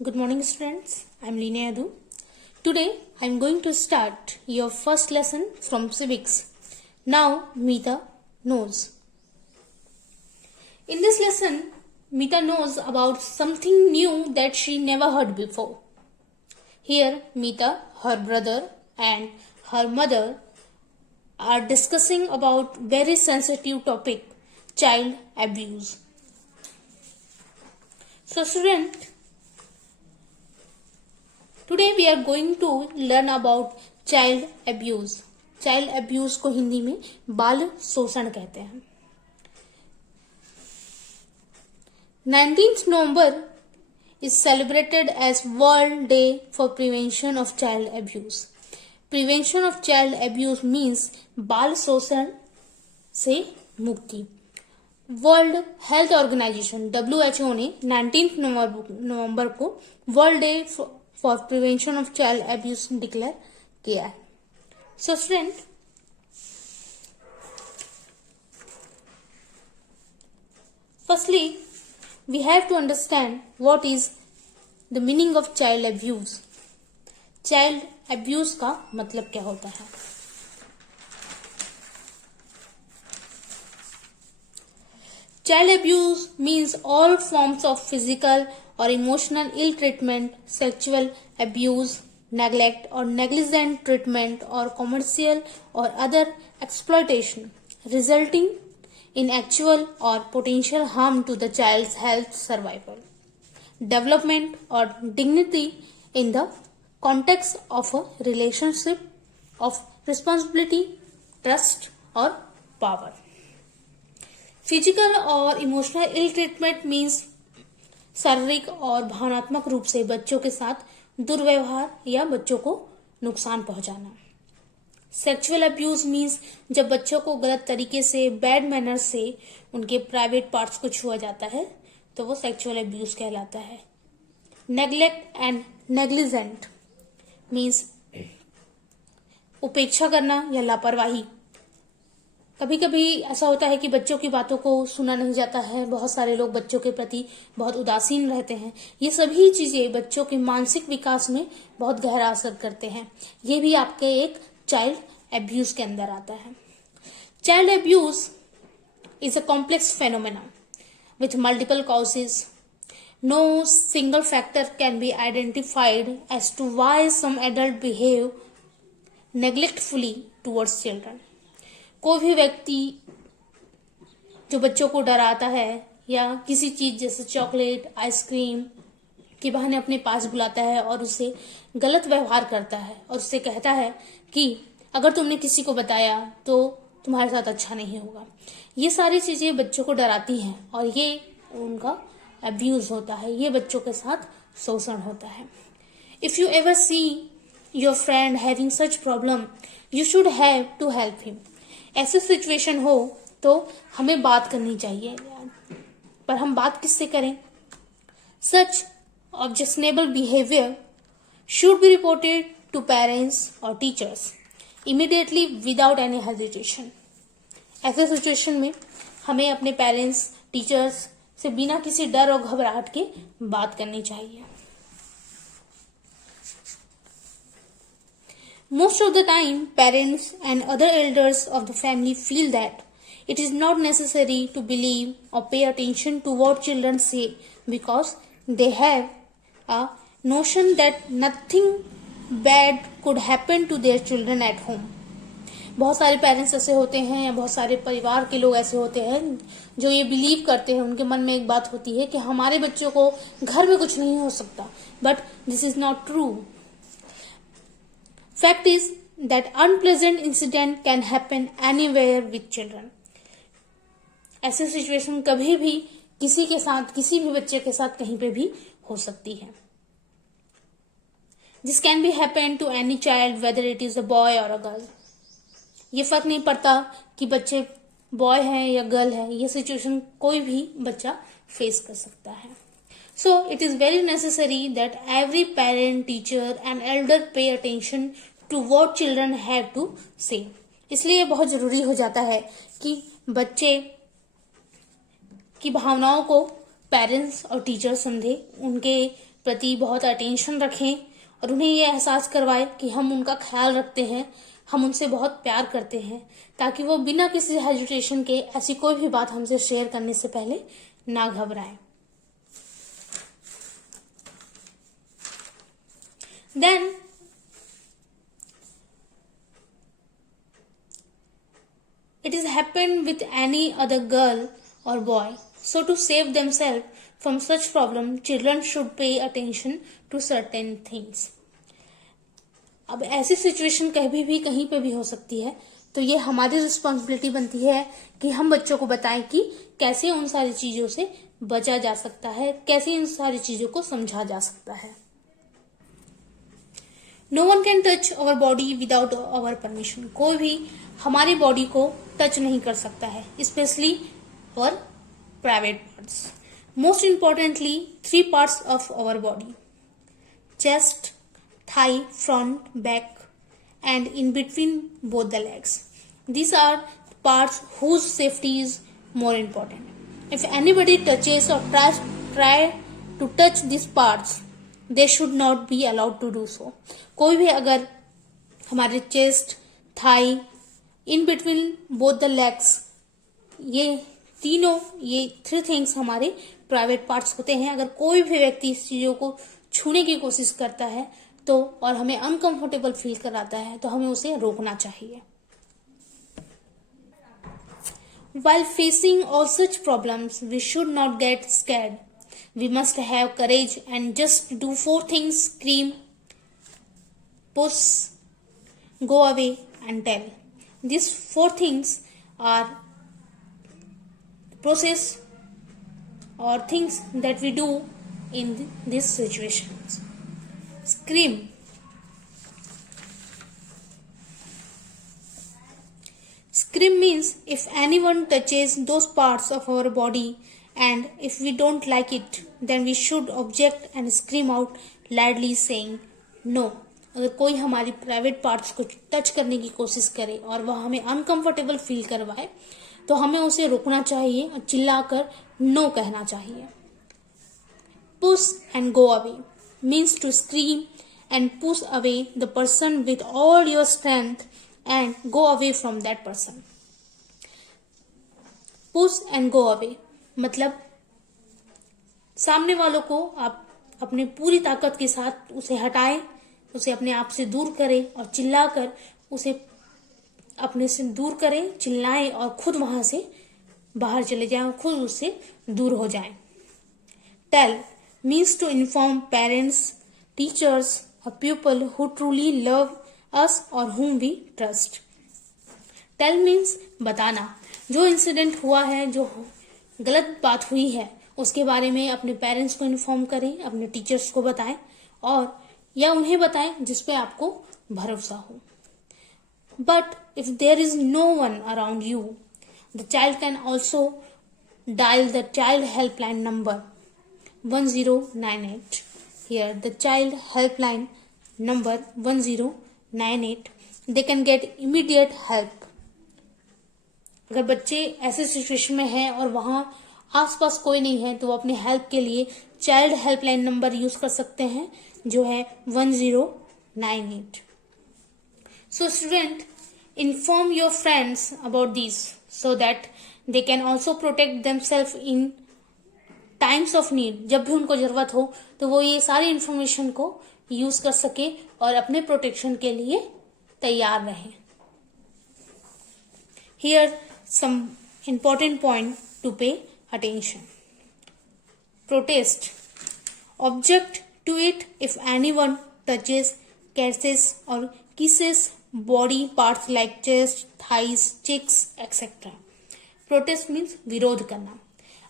Good morning, students. I am Lina Adu. Today, I am going to start your first lesson from civics. Now, Meeta knows. In this lesson, Meeta knows about something new that she never heard before. Here, Meeta, her brother, and her mother are discussing about very sensitive topic, child abuse. So, student, today we are going to learn about child abuse. Child abuse को हिंदी में बाल शोषण कहते हैं. 19th November is celebrated as World Day for Prevention of Child Abuse. Prevention of child abuse means बाल शोषण से मुक्ति. वर्ल्ड हेल्थ ऑर्गेनाइजेशन WHO ने 19th नवंबर को world day for prevention of child abuse declare किया है. So student, firstly we have to understand what is the meaning of child abuse. Child abuse का मतलब क्या होता है? Child abuse means all forms of physical or emotional ill treatment, sexual abuse, neglect or negligent treatment, or commercial or other exploitation resulting in actual or potential harm to the child's health, survival, development or dignity in the context of a relationship of responsibility, trust or power. Physical और emotional ill treatment means शारीरिक और भावनात्मक रूप से बच्चों के साथ दुर्व्यवहार या बच्चों को नुकसान पहुंचाना. सेक्सुअल अब्यूज मीन्स जब बच्चों को गलत तरीके से, बैड मैनर से उनके प्राइवेट पार्ट्स को छुआ जाता है तो वो सेक्सुअल अब्यूज कहलाता है. नेग्लेक्ट एंड नेग्लिजेंट मीन्स उपेक्षा करना या लापरवाही. कभी कभी ऐसा होता है कि बच्चों की बातों को सुना नहीं जाता है. बहुत सारे लोग बच्चों के प्रति बहुत उदासीन रहते हैं. ये सभी चीजें बच्चों के मानसिक विकास में बहुत गहरा असर करते हैं. ये भी आपके एक चाइल्ड अब्यूज के अंदर आता है. Child abuse is a complex phenomena with multiple causes. No single factor can be identified as to why some adult behave neglectfully towards children. कोई भी व्यक्ति जो बच्चों को डराता है या किसी चीज जैसे चॉकलेट, आइसक्रीम के बहाने अपने पास बुलाता है और उससे गलत व्यवहार करता है और उससे कहता है कि अगर तुमने किसी को बताया तो तुम्हारे साथ अच्छा नहीं होगा. ये सारी चीजें बच्चों को डराती हैं और ये उनका अब्यूज होता है. ये बच्चों के साथ शोषण होता है. If you ever see your friend having such problem, you should have to help him. ऐसे सिचुएशन हो तो हमें बात करनी चाहिए, पर हम बात किससे करें? Such objectionable behaviour should be reported to parents और teachers immediately without any hesitation. ऐसे सिचुएशन में हमें अपने पेरेंट्स, टीचर्स से बिना किसी डर और घबराहट के बात करनी चाहिए. Most of the time, parents and other elders of the family feel that it is not necessary to believe or pay attention to what children say because they have a notion that nothing bad could happen to their children at home. बहुत सारे parents ऐसे होते हैं या बहुत सारे परिवार के लोग ऐसे होते हैं जो ये बिलीव करते हैं, उनके मन में एक बात होती है कि हमारे बच्चों को घर में कुछ नहीं हो सकता. But this is not true. Fact is that unpleasant incident can happen anywhere with children. ऐसे सिचुएशन कभी भी किसी के साथ, किसी भी बच्चे के साथ कहीं पे भी हो सकती है. This can be happen to any child whether it is a boy or a girl. ये फर्क नहीं पड़ता कि बच्चे बॉय हैं या गर्ल है. ये सिचुएशन कोई भी बच्चा फेस कर सकता है. So it is very necessary that every parent, teacher and elder pay attention to what children have to say. इसलिए बहुत जरूरी हो जाता है कि बच्चे की भावनाओं को पेरेंट्स और टीचर समझे, उनके प्रति बहुत अटेंशन रखें और उन्हें ये एहसास करवाएं कि हम उनका ख्याल रखते हैं, हम उनसे बहुत प्यार करते हैं, ताकि वो बिना किसी हेजिटेशन के ऐसी कोई भी बात हमसे शेयर करने से पहले ना घबराएं। Then it has happened with any other girl or boy. So to save themselves from such problem, children should pay attention to certain things. अब ऐसी सिचुएशन कहीं पे भी हो सकती है, तो ये हमारी रिस्पॉन्सिबिलिटी बनती है कि हम बच्चों को बताएं कि कैसे उन सारी चीजों से बचा जा सकता है, कैसे इन सारी चीजों को समझा जा सकता है। No one can touch our body without our permission. कोई भी हमारी बॉडी को टच नहीं कर सकता है, specially our private parts. Most importantly, 3 parts of our body: chest, thigh, front, back, and in between both the legs. These are parts whose safety is more important. If anybody touches or try to touch these parts, they should not be allowed to do so. कोई भी अगर हमारे chest, thigh, in between both the legs, ये 3 things हमारे private parts होते हैं, अगर कोई भी व्यक्ति इस चीजों को छूने की कोशिश करता है तो और हमें अनकंफर्टेबल फील कराता है तो हमें उसे रोकना चाहिए। While facing all such problems, we should not get scared. We must have courage and just do 4 things: scream, push, go away, and tell. These 4 things are process or things that we do in these situations. Scream. Scream means if anyone touches those parts of our body and if we don't like it, then we should object and scream out loudly saying no. अगर कोई हमारी private parts को touch करने की कोशिश करे और वह हमें अनकंफर्टेबल फील करवाए तो हमें उसे रोकना चाहिए और चिल्लाकर नो कहना चाहिए। Push and go away means to scream and push away the person with all your strength and go away from that person. Push and go away मतलब सामने वालों को आप अपने पूरी ताकत के साथ उसे हटाएं, उसे अपने आप से दूर करें और चिल्लाकर उसे अपने से दूर करें, चिल्लाएं और खुद वहां से बाहर चले जाएं और खुद उससे दूर हो जाएं। Tell means to inform parents, teachers or people who truly love us or whom we trust. Tell means बताना, जो इंसिडेंट हुआ है, जो गलत बात हुई है उसके बारे में अपने पेरेंट्स को इन्फॉर्म करें, अपने टीचर्स को बताएं और या उन्हें बताएं जिस पे आपको भरोसा हो। But if there is no one around you, the child can also dial the child helpline number 1098. Here the child helpline number 1098. They can get immediate help. अगर बच्चे ऐसे सिचुएशन में हैं और वहां आसपास कोई नहीं है तो वो अपने हेल्प के लिए चाइल्ड हेल्पलाइन नंबर यूज कर सकते हैं जो है 1098. So student, inform your friends about this so that they can also protect themselves in times of need. जब भी उनको जरूरत हो तो वो ये सारी इंफॉर्मेशन को यूज कर सके और अपने प्रोटेक्शन के लिए तैयार रहें। Here some important point to pay attention. Protest. Object to it if anyone touches, caresses or kisses body parts like chest, thighs, cheeks, etc. Protest means विरोध करना।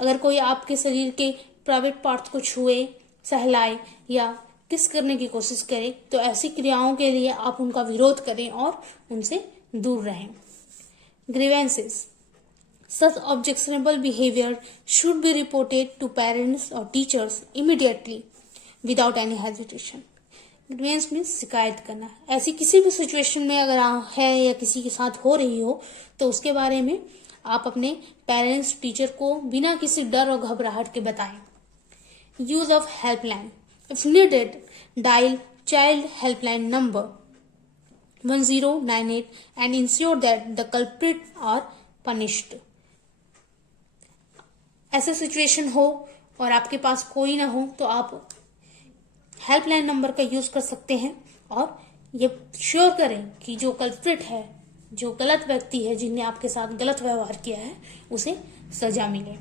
अगर कोई आपके शरीर के प्राइवेट पार्ट्स को छुए, सहलाए या किस करने की कोशिश करे तो ऐसी क्रियाओं के लिए आप उनका विरोध करें और उनसे दूर रहें। Grievances. Such objectionable behavior should be reported to parents or teachers immediately without any hesitation. Grievance means शिकायत करना। ऐसी किसी भी सिचुएशन में अगर है या किसी के साथ हो रही हो तो उसके बारे में आप अपने पेरेंट्स, टीचर को बिना किसी डर और घबराहट के बताएं। Use of helpline. If needed, dial child helpline number 1098 and ensure that the culprits are punished. ऐसे सिचुएशन हो और आपके पास कोई ना हो तो आप हेल्पलाइन नंबर का यूज कर सकते हैं और ये श्योर करें कि जो कल्प्रिट है, जो गलत व्यक्ति है, जिनने आपके साथ गलत व्यवहार किया है, उसे सजा मिले.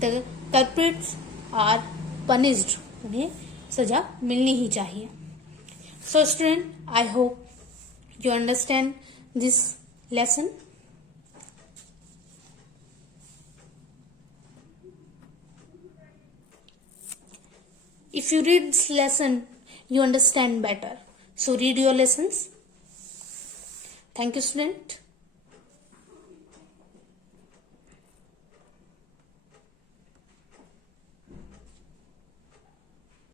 The culprits are punished. उन्हें सजा मिलनी ही चाहिए. So student, I hope you understand this lesson. If you read this lesson, you understand better. So read your lessons. Thank you, student.